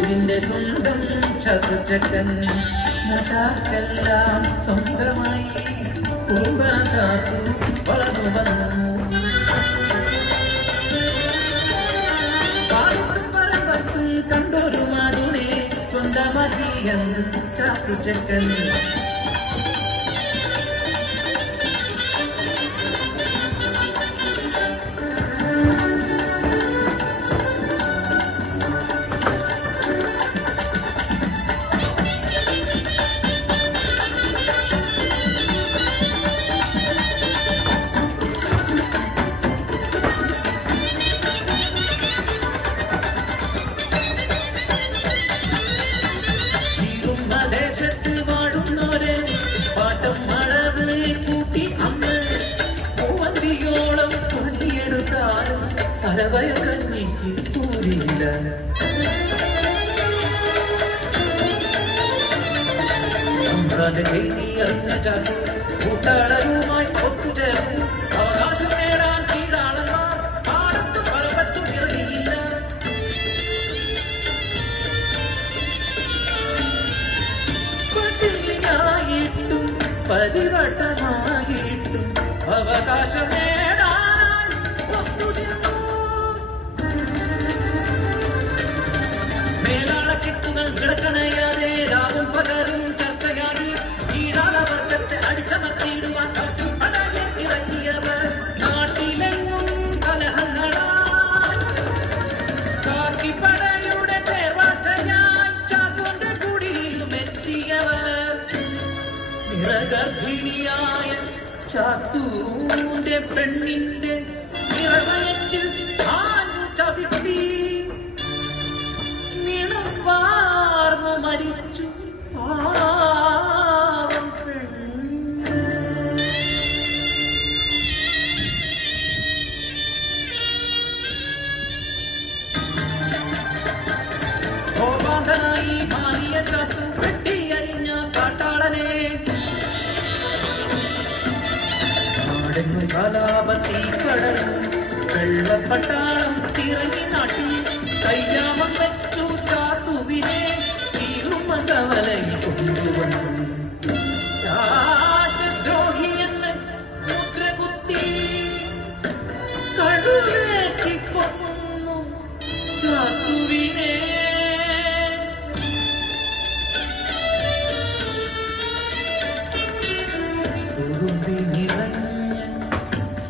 ൂരിന്റെ സ്വന്തം ചതുചക്കൻ മുട്ടാക്കെല്ലാം സ്വന്തമായി കുറുമ്പാചാത്തു വളർന്നു വന്നു. പാടത്തും പറമ്പത്തും കണ്ടൊരു മാതുനെ സ്വന്തമാക്കിയ ചാത്തുചക്കൻ. ദേശത്ത് വാഴുന്നോരെ പാട്ടം മഴവ് കൂട്ടി അന്ന് പൂവന്തിയോളം പണിയെടുത്താലും അരവയ കഞ്ഞിക്ക് കൂടിയില്ല. അമ്രാന്റെ ചെയ്തി അറിഞ്ഞ ചാത്തു കൂട്ടാളരുമായി ഒത്തുചേർന്നു. അവകാശം നേടാൻ കീഴാളന്മാർ പാടത്തും പറമ്പത്തും ഇറങ്ങിയില്ല. ായിട്ടും പരിവട്ടമായിട്ടും അവകാശം നേടാൻ ഒത്തുതിർന്നു. മേലാളക്കെട്ടുകൾ കിടക്കണയാതെ രാവും പകരും ചർച്ചയായി കീഴാളവർഗത്തെ അടിച്ചമർത്തിയിടുവാൻ ഇറങ്ങിയവർ നാട്ടിലെങ്ങും കലഹങ്ങളാൽ കാക്കിപ്പടയുടെ ചേർവാഴ്ചയായി ചാത്തോന്റെ കുടിയിലും എത്തിയവർ. ഗർഭിണിയായ ചാത്തൂന്റെ പെണ്ണിന്റെ നിറവയറ്റിൽ ആഞ്ഞു ചവിട്ടി നിണം വാർന്നു മരിച്ചു പാവം പെണ്ണ്. കോപാന്തനായി മാറിയ ചാത്തു വെട്ടിയരിഞ്ഞ കാട്ടാളനെ കലാപത്തി കടന്നു. വെള്ളപ്പട്ടാളം തിറങ്ങി നാട്ടിൽ കയ്യാമം വെച്ചു ചാത്തുവിനെ ചീറുമകവലയിൽ കൊണ്ടുവന്നു. രാജദ്രോഹിയെന്ന് മുദ്രകുത്തി കടുവേറ്റിക്കൊന്നു ചാത്തുവിനെ.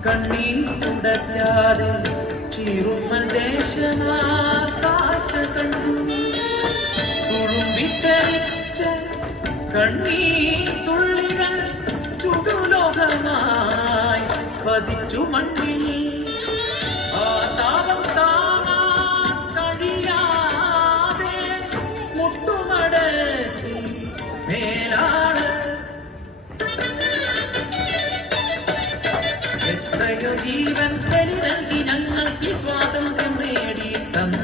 കണ്ണീരുടക്കാതെ ചീറുമൽ ദേശമാർ കാഴ്ച കണ്ടു. തുളുമ്പിത്തരിച്ച കണ്ണീർത്തുള്ളികൾ ചുടുലോകമായി പതിച്ചു മണ്ണിൽ. ആ താപം താങ്ങാൻ കഴിയാതെ മുട്ടുമടക്കി മേലാണ്. ജീവൻ ബലി നൽകി ഞങ്ങൾക്ക് സ്വാതന്ത്ര്യം നേടി തന്നു.